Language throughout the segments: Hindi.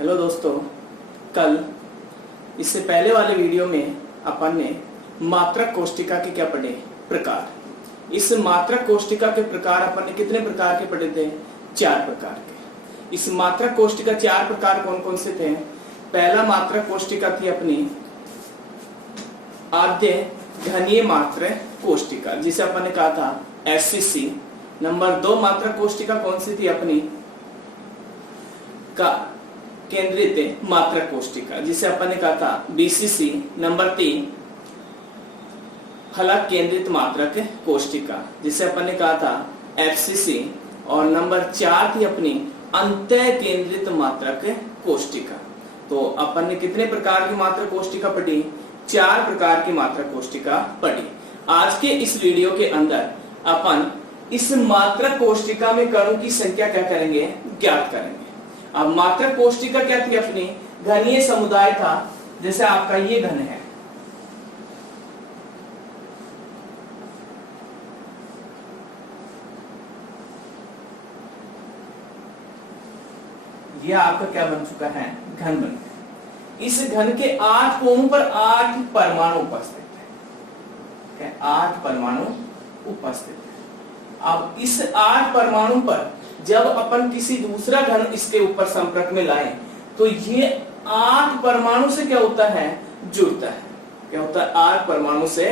हेलो दोस्तों, कल इससे पहले वाले वीडियो में अपन ने मात्रक कोष्टिका के क्या पढ़े? प्रकार। इस मात्रक कोष्टिका के प्रकार अपन ने कितने प्रकार के पढ़े थे? 4 प्रकार के। इस मात्रक कोष्टिका 4 प्रकार कौन कौन से थे? पहला मात्रक कोष्टिका थी अपनी आद्य घनीय मात्रक कोष्टिका, जिसे अपन ने कहा था SCC। नंबर 2 मात्रक कोष्टिका कौन सी थी अपनी? का केंद्रित मात्रक कोष्टिका, जिसे अपन ने कहा था BCC। नंबर 3 फलक केंद्रित मात्रक कोष्टिका, जिसे अपन ने कहा था FCC। और नंबर 4 थी अपनी अंतः केंद्रित मात्रक कोष्टिका। तो अपन ने कितने प्रकार की मात्रक कोष्टिका पढ़ी? 4 प्रकार की मात्रक कोष्टिका पढ़ी। आज के इस वीडियो के अंदर अपन इस मात्रक कोष्टिका में कणों की संख्या क्या करेंगे? ज्ञात करेंगे। अब मात्रक कोष्टिका क्या थी अपनी? घनीय समुदाय था। जैसे आपका ये घन है, ये आपका क्या बन चुका है? घन बन गया। इस घन के 8 कोणों पर 8 परमाणु उपस्थित है। 8 परमाणु उपस्थित है। अब इस 8 परमाणु पर जब अपन किसी दूसरा घन इसके ऊपर संपर्क में लाएं, तो ये 8 परमाणु से क्या होता है? जुड़ता है। क्या होता है? 8 परमाणु से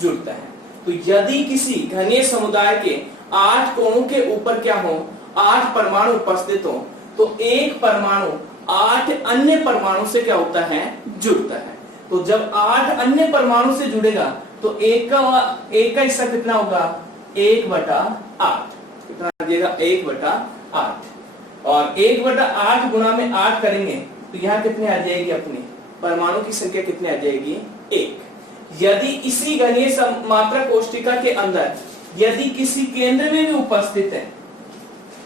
जुड़ता है। तो यदि किसी घनीय समुदाय के 8 कोणों के ऊपर क्या हो? 8 परमाणु उपस्थित हो, तो एक परमाणु 8 अन्य परमाणु से क्या होता है? जुड़ता है। तो जब 8 अन्य परमाणु से जुड़ेगा तो एक का हिस्सा कितना होगा? 1/8। कितना आ जाएगा? 1/8। और 1/8 गुणा में 8 करेंगे तो यहाँ कितने आ जाएगी? अपनी परमाणु की संख्या कितने आ जाएगी? 1। यदि इसी घनीय मात्रक कोष्टिका के अंदर यदि किसी केंद्र में भी उपस्थित है,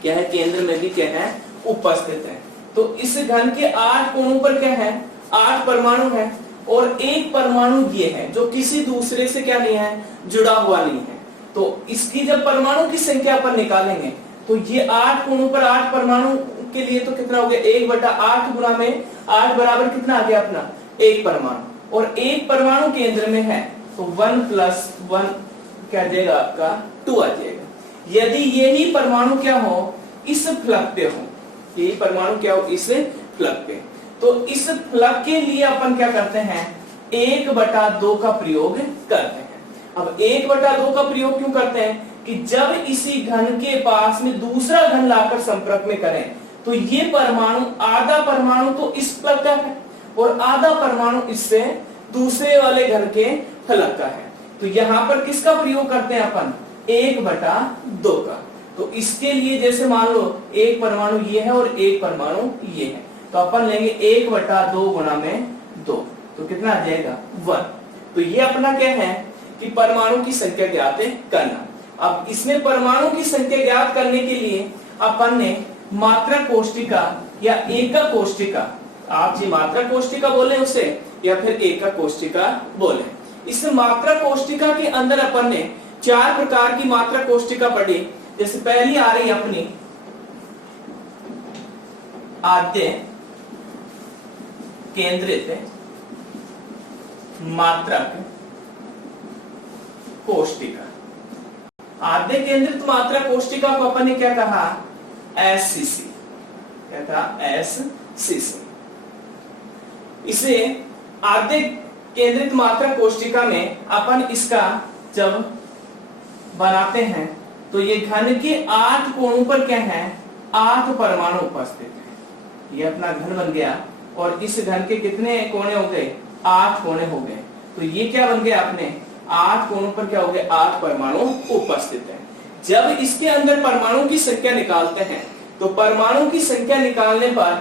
क्या है? केंद्र में भी क्या है? उपस्थित है। तो इस घन के 8 कोणों पर क्या है? 8 परमाणु है और एक परमाणु ये है जो किसी दूसरे से क्या नहीं है? जुड़ा हुआ नहीं है। तो इसकी जब परमाणु की संख्या पर निकालेंगे तो ये 8 कोणों पर 8 परमाणु के लिए तो कितना हो गया? 1/8 गुणा में 8 बराबर कितना आ गया? अपना 1 परमाणु। और एक परमाणु केंद्र में है तो 1 + 1 क्या आ जाएगा? आपका 2 आ जाएगा। यदि यही परमाणु क्या हो? इस फलक पे हो, यही परमाणु क्या हो? इस फलक पे, तो इस फलक के लिए अपन क्या करते हैं? 1/2 का प्रयोग करते हैं। अब 1/2 का प्रयोग क्यों करते हैं? कि जब इसी घन के पास में दूसरा घन लाकर संपर्क में करें तो ये परमाणु, आधा परमाणु तो इस फलक का है और आधा परमाणु इससे दूसरे वाले घन के फलक का है। तो यहां पर किसका प्रयोग करते हैं अपन? 1/2 का। तो इसके लिए जैसे मान लो एक परमाणु ये है और एक परमाणु ये है, तो अपन लेंगे 1/2 गुणा में 2, तो कितना आ जाएगा? 1। तो ये अपना क्या है कि परमाणु की संख्या ज्ञात करना। अब इसमें परमाणु की संख्या ज्ञात करने के लिए अपन ने मात्रक कोष्टिका या एकक कोष्टिका, आप जी मात्रक कोष्टिका बोले उसे या फिर एकक कोष्टिका बोले, इस मात्रक कोष्टिका के अंदर अपन ने 4 प्रकार की मात्रक कोष्टिका पढ़ी। जैसे पहली आ रही अपनी आद्य केंद्रित मात्रक कोष्टिका। आद्य केंद्रित मात्रक कोष्टिका को अपन ने क्या कहा? SCC। क्या था? SCC। इसे आद्य केंद्रित मात्रक कोष्टिका में अपन इसका जब बनाते हैं तो ये घन के 8 कोणों पर क्या है? 8 परमाणु उपस्थित है। ये अपना घन बन गया और इस घन के कितने कोणे हो गए? 8 कोणे हो गए। तो ये क्या बन गया? अपने 8 कोणों पर क्या हो गए? 8 परमाणु उपस्थित है। जब इसके अंदर परमाणु की संख्या निकालते हैं तो परमाणु की संख्या निकालने पर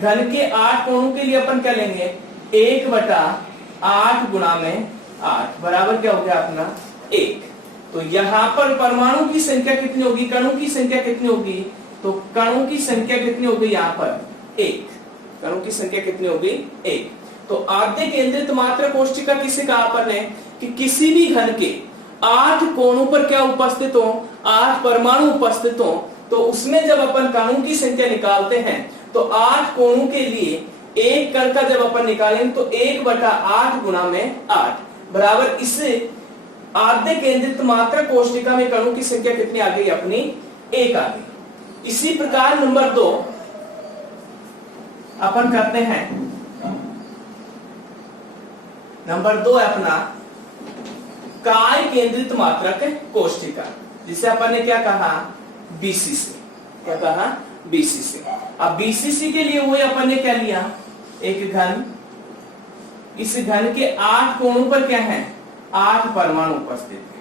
घन के 8 कोणों के लिए अपन क्या लेंगे? 1/8 गुणा में 8 बराबर क्या हो गया? अपना 1। तो यहां पर परमाणु की संख्या कितनी होगी? कणों की संख्या कितनी होगी? तो कणों की संख्या कितनी होगी? यहाँ पर 1। कणों की संख्या कितनी होगी? 1। तो आद्य केंद्रित मात्रक कोष्टिका किसे कहा अपन ने? कि किसी भी घन के 8 कोणों पर क्या उपस्थित हो? 8 परमाणु उपस्थित हो तो उसमें जब अपन कणों की संख्या निकालते हैं तो 8 कोणों के लिए एक कण का जब अपन निकालेंगे तो 1/8 गुणा में 8 बराबर इससे आद्य केंद्रित मात्रक कोष्टिका में कणों की संख्या कितनी आ गई अपनी 1 आ गई। इसी प्रकार नंबर 2 अपन करते हैं। नंबर 2 है अपना काय केंद्रित मात्रक कोष्टिका, जिसे अपन ने क्या कहा बीसीसी। क्या कहा बीसीसी। अब बीसीसी के लिए वही अपन ने क्या लिया एक घन, इस घन के 8 कोणों पर क्या है 8 परमाणु उपस्थित है।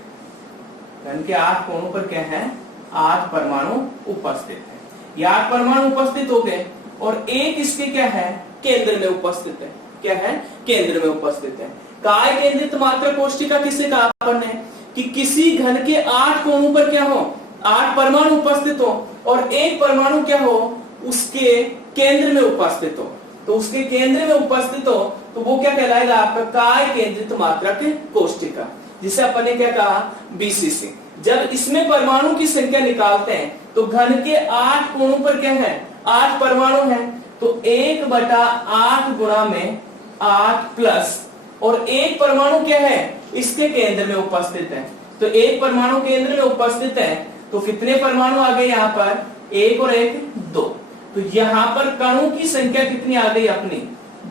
घन के 8 कोणों पर क्या है 8 परमाणु उपस्थित है। ये 8 परमाणु उपस्थित हो गए और एक इसके क्या है केंद्र में उपस्थित है। क्या है केंद्र में उपस्थित है। काय केंद्रित मात्रक कोष्टिका किसे कहा अपन ने कि किसी घन के 8 कोणों पर क्या हो 8 परमाणु उपस्थित हो और एक परमाणु क्या हो उसके केंद्र में उपस्थित हो। तो उसके केंद्र में उपस्थित हो तो वो क्या कहलाएगा आपका काय केंद्रित मात्रक कोष्टिका, जिसे अपन ने क्या कहा बीसीसी। जब इसमें परमाणु की संख्या निकालते हैं तो घन के 8 कोणों पर क्या है 8 परमाणु है, तो 1/8 गुणा में 8 प्लस और एक परमाणु क्या है इसके केंद्र में उपस्थित है। तो एक परमाणु केंद्र में उपस्थित है तो कितने परमाणु आ गए यहाँ पर 1 और 1 2। तो यहाँ पर कणों की संख्या कितनी आ गई अपनी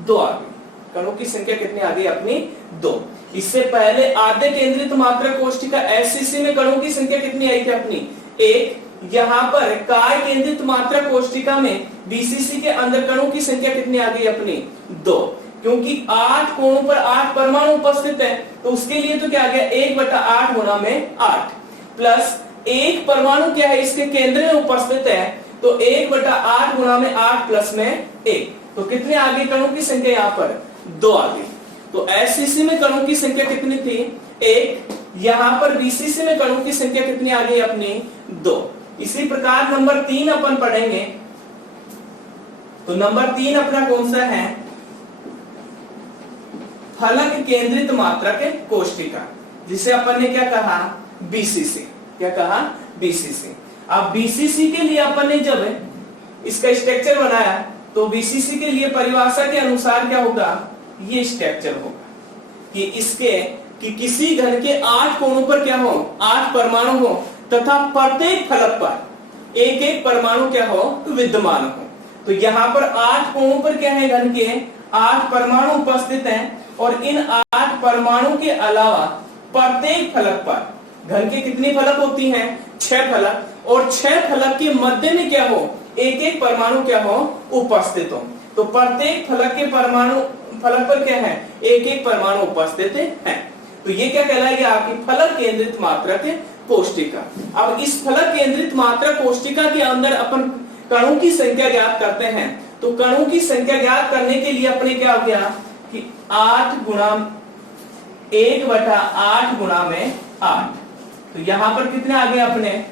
2 आ गई। कणों की संख्या कितनी आ गई अपनी 2। इससे पहले आद्य केंद्रित मात्रक कोष्टिका एससीसी में कणों की संख्या कितनी आई थी अपनी 1। यहाँ पर काय केंद्रित मात्रक कोष्टिका में बीसीसी के अंदर कणों की संख्या कितनी आ गई अपनी 2। क्योंकि 8 कोणों पर 8 परमाणु उपस्थित है तो उसके लिए तो क्या आ गया 1/8 गुणा में 8 प्लस एक परमाणु क्या है इसके केंद्र में उपस्थित है तो 1/8 गुणा में 8 प्लस में 1। तो कितने आगे कणों की संख्या यहाँ पर 2 आ गई। तो एससीसी में कणों की संख्या कितनी थी 1। यहाँ पर बीसीसी में कणों की संख्या कितनी आ गई अपनी 2। इसी प्रकार नंबर 3 अपन पढ़ेंगे। तो नंबर 3 अपना कौन सा है फलक केंद्रित मात्रक कोष्टिका, जिसे अपन ने क्या कहा बीसीसी। क्या कहा बीसीसी। अब बीसीसी के लिए अपन ने जब इसका स्ट्रक्चर बनाया तो बीसीसी के लिए परिभाषा के अनुसार क्या होगा ये स्ट्रक्चर होगा कि इसके कि किसी घन के 8 कोणों पर क्या हो 8 परमाणु हो तथा प्रत्येक फलक पर एक एक परमाणु क्या हो विद्यमान हो। तो यहाँ पर 8 कोणों पर क्या है घन के 8 परमाणु उपस्थित हैं और इन 8 परमाणु के अलावा प्रत्येक फलक पर घन के कितनी फलक होती हैं 6 फलक और 6 फलक के मध्य में क्या हो एक एक परमाणु क्या हो उपस्थित हो। तो प्रत्येक फलक के परमाणु फलक पर क्या है एक एक परमाणु उपस्थित है। तो ये क्या कहलाएगी आपकी फलक केंद्रित मात्रक कोष्टिका। अब इस फलक केंद्रित मात्रक कोष्टिका के अंदर अपन कणों की संख्या ज्ञात करते हैं। तो कणों की संख्या ज्ञात करने के लिए अपने क्या हो गया कि 8 गुणा 1/8 गुणा में 8। तो यहां पर कितने आ गए अपने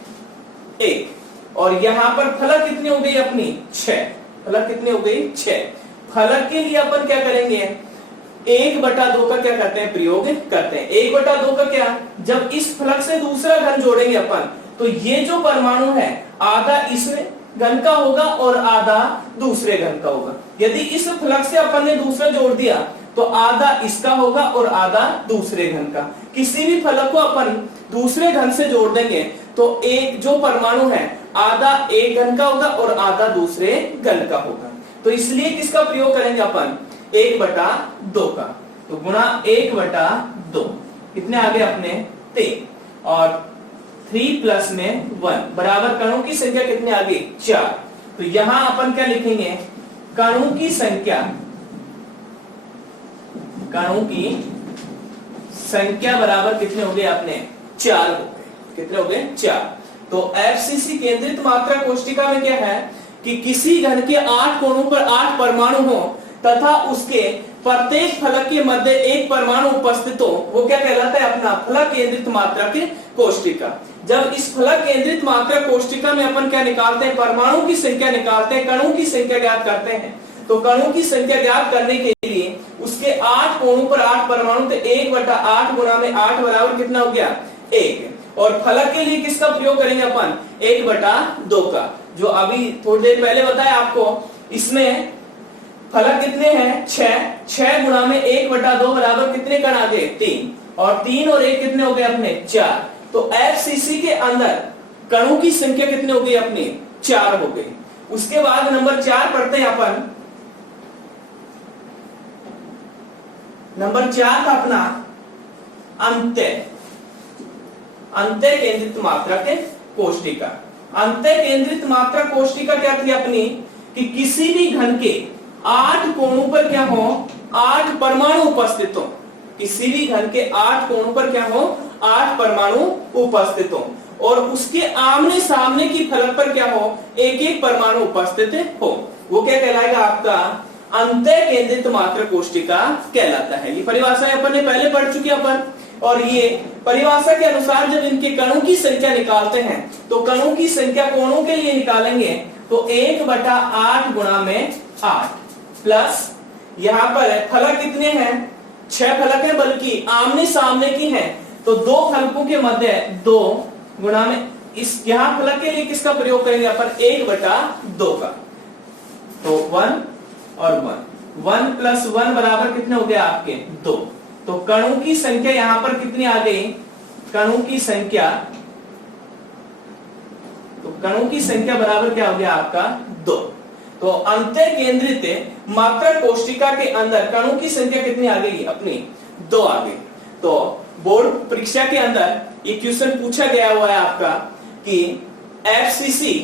1 और यहां पर फलक कितनी हो गई अपनी 6। फलक कितनी हो गई 6। फलक के लिए अपन क्या करेंगे 1/2 का क्या करते हैं प्रयोग करते हैं। 1/2 का क्या जब इस फलक से दूसरा घन जोड़ेंगे अपन तो ये जो परमाणु है आधा इस घन का होगा और आधा दूसरे घन का होगा। यदि इस फलक से अपन ने दूसरा जोड़ दिया तो आधा इसका होगा और आधा दूसरे घन का। किसी भी फलक को अपन दूसरे घन से जोड़ देंगे तो एक जो परमाणु है आधा एक घन का होगा और आधा दूसरे घन का होगा। तो इसलिए किसका प्रयोग करेंगे अपन 1/2 का। तो गुणा 1/2 कितने आ गए अपने 3 और 3 प्लस में 1 बराबर कणों की संख्या कितने आ गई 4। तो यहां अपन क्या लिखेंगे कणों की संख्या बराबर कितने हो गए अपने 4 हो गए। कितने हो गए 4। तो एफसीसी केंद्रित मात्रक कोष्टिका में क्या है कि किसी घन के 8 कोणों पर 8 परमाणु हो तथा उसके प्रत्येक फलक के मध्य एक परमाणु उपस्थित हो वो क्या कहलाता है अपना फलक केंद्रित मात्रक कोष्टिका। जब इस फलक केंद्रित मात्रक कोष्टिका में अपन क्या निकालते हैं परमाणु की संख्या निकालते हैं कणों की संख्या ज्ञात करते हैं। तो कणों की संख्या ज्ञात करने के लिए उसके 8 कोणों पर 8 परमाणु तो 1/8 गुणा में 8 बराबर कितना हो गया 1 और फलक के लिए किसका प्रयोग करेंगे अपन? 1/2 का, जो अभी थोड़ी देर पहले बताया आपको। इसमें फलक कितने हैं? 6 गुणा में 1/2 बराबर कितने कण आ गए? 3, और 3 और 1 कितने हो गए अपने? 4। तो एफसीसी के अंदर कणों की संख्या कितने हो गई अपनी? 4 हो गई। उसके बाद नंबर 4 पढ़ते हैं अपन। नंबर 4 था अपना अंत्य केंद्रित मात्रक कोष्टिका। अंत्य केंद्रित मात्रक कोष्टिका क्या थी अपनी? कि किसी भी घन के 8 कोणों पर क्या हो? 8 परमाणु उपस्थित हो। किसी भी घन के 8 कोणों पर क्या हो? 8 परमाणु उपस्थित हो, और उसके आमने सामने की फलक पर क्या हो? एक एक परमाणु उपस्थित हो। वो क्या कहलाएगा? आपका अंत्य केंद्रित मात्रक कोष्टिका कहलाता है। ये परिभाषा अपन ने पहले पढ़ चुके अपन, और ये परिभाषा के अनुसार जब इनके कणों की संख्या निकालते हैं तो कणों की संख्या कोणों के लिए निकालेंगे तो 1/8 गुणा में 8 प्लस यहां पर फलक कितने हैं? 6 फलक है, बल्कि आमने सामने की हैं, तो 2 फलकों के मध्य 2 गुणा में इस यहां फलक के लिए किसका प्रयोग करेंगे अपन? 1/2 का। तो 1 और 1 प्लस 1 बराबर कितने हो गया आपके? 2। तो कणों की संख्या यहां पर कितनी आ गई? कणों की संख्या, तो कणों की संख्या बराबर क्या हो गया आपका? 2। तो अंत्य केंद्रित मात्रक कोष्टिका के अंदर कणों की संख्या कितनी आ गई अपनी? 2 आ गई। तो बोर्ड परीक्षा के अंदर ये क्वेश्चन पूछा गया हुआ है आपका कि एफसीसी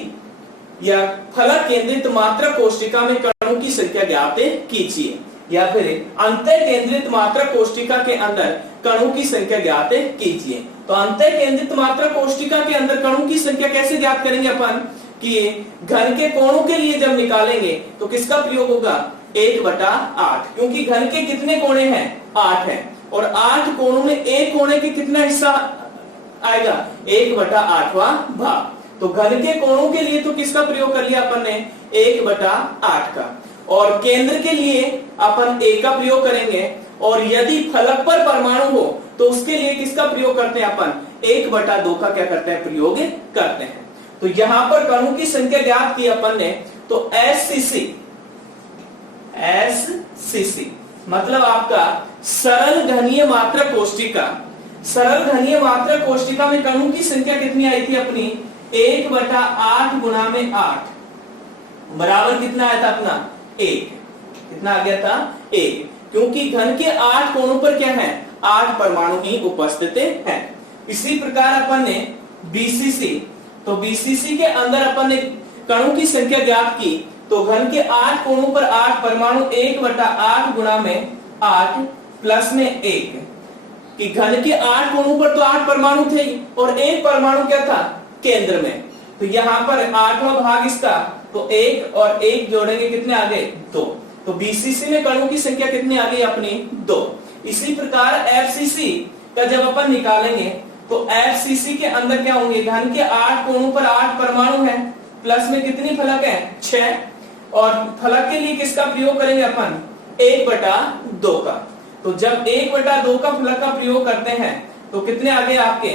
या फलक केंद्रित मात्रक कोष्टिका में कणों की संख्या ज्ञात कीजिए, या फिर अंत्य केंद्रित मात्रक कोष्टिका के अंदर कणों की संख्या ज्ञात कीजिए। तो अंत्य केंद्रित मात्रक कोष्टिका के अंदर कणों की संख्या कैसे ज्ञात करेंगे अपन? कि घन के कोणों के लिए जब निकालेंगे तो किसका प्रयोग होगा? 1/8, क्योंकि घन के कितने कोणे हैं? 8 हैं, और 8 कोणों में एक कोणे के कितना हिस्सा आएगा? 1/8वां भाग। तो घन के कोणों के लिए तो किसका प्रयोग कर लिया अपन ने? 1/8 का। और केंद्र के लिए अपन a का प्रयोग करेंगे, और यदि फलक पर परमाणु हो तो उसके लिए किसका प्रयोग करते हैं अपन? 1/2 का क्या करते हैं? प्रयोग करते हैं। तो यहां पर कणों की संख्या ज्ञात की अपन ने, तो एससीसी मतलब आपका सरल घनीय मात्रक कोष्टिका। सरल घनीय मात्रक कोष्टिका में कणों की संख्या कितनी आई थी अपनी? 1/8 गुणा में 8 बराबर कितना आया था अपना? 1। कितना आ गया था? 1, क्योंकि घन के 8 कोणों पर क्या है? 8 परमाणु ही उपस्थित हैं। इसी प्रकार अपन ने बीसीसी, तो बीसीसी के अंदर अपन ने कणों की संख्या ज्ञात की, तो घन के 8 कोणों पर 8 परमाणु 1/8 गुणा में 8 प्लस में 1, कि घन के 8 कोणों पर तो 8 परमाणु थे और एक परमाणु क्या था? केंद्र में। तो यहां पर 8वां भाग इसका, तो 1 और 1 जोड़ेंगे कितने आ गए? 2। तो बीसीसी में कणों की संख्या कितनी आ गई अपनी? 2। इसी प्रकार एफसीसी का जब अपन निकालेंगे तो एफसीसी के अंदर क्या होंगे? घन के 8 कोणों पर 8 परमाणु हैं, प्लस में कितनी फलक है? 6, और फलक के लिए किसका प्रयोग करेंगे अपन? 1/2 का। तो जब 1/2 का फलक का प्रयोग करते हैं तो कितने आ गए आपके?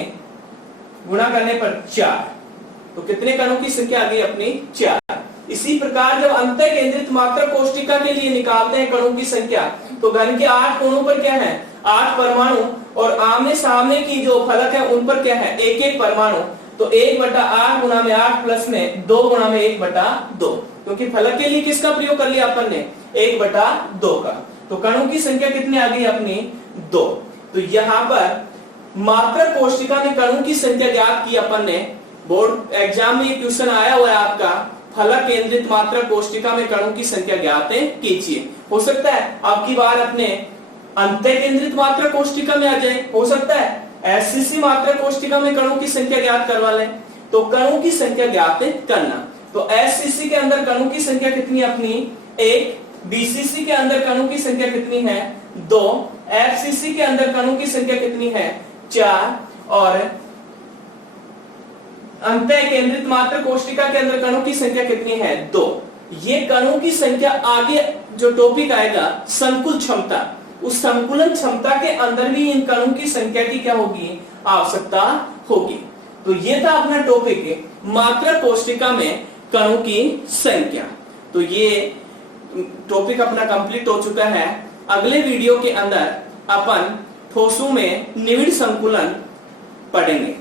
गुणा करने पर 4। तो कितने कणों की संख्या आ गई अपनी? 4। इसी प्रकार जब अंत्य केंद्रित मात्रक कोष्टिका के लिए निकालते हैं कणों की संख्या, तो घन के 8 कोणों पर क्या है? 8 परमाणु, और आमने सामने की जो फलक है उन पर क्या है? एक एक परमाणु। तो 1/8 गुणा में 8 प्लस में 2 गुणा में 1/2, क्योंकि फलक के लिए किसका प्रयोग कर लिया अपन ने? 1/2 का। तो कणों की संख्या कितनी आ गई अपनी? 2। तो यहां पर मात्रक कोष्टिका में कणों की संख्या ज्ञात की अपन ने। बोर्ड एग्जाम में ये क्वेश्चन आया हुआ है आपका, फलक केंद्रित मात्रक कोष्टिका में कणों की संख्या ज्ञात कीजिए। हो सकता है अब की बार अपने अंत्य केंद्रित मात्रक कोष्टिका में आ जाए, हो सकता है एससीसी मात्रक कोष्टिका में कणों की संख्या ज्ञात करवा लें। तो कणों की संख्या ज्ञात करना, तो एससीसी के अंदर कणों की संख्या कितनी अपनी? 1। बीसीसी के अंदर कणों की संख्या कितनी है? 2। एफसीसी के अंदर कणों की संख्या कितनी है? 4। और अंत्य केंद्रित मात्रक कोष्टिका के अंदर कणों की संख्या कितनी है? 2। ये कणों की संख्या, आगे जो टॉपिक आएगा संकुल क्षमता, उस संकुलन क्षमता के अंदर भी इन कणों की संख्या की क्या होगी? आवश्यकता होगी। तो ये था अपना टॉपिक मात्रक कोष्टिका में कणों की संख्या। तो ये टॉपिक अपना कंप्लीट हो चुका है। अगले वीडियो के अंदर अपन ठोसों में निविड़ संकुलन पढ़ेंगे।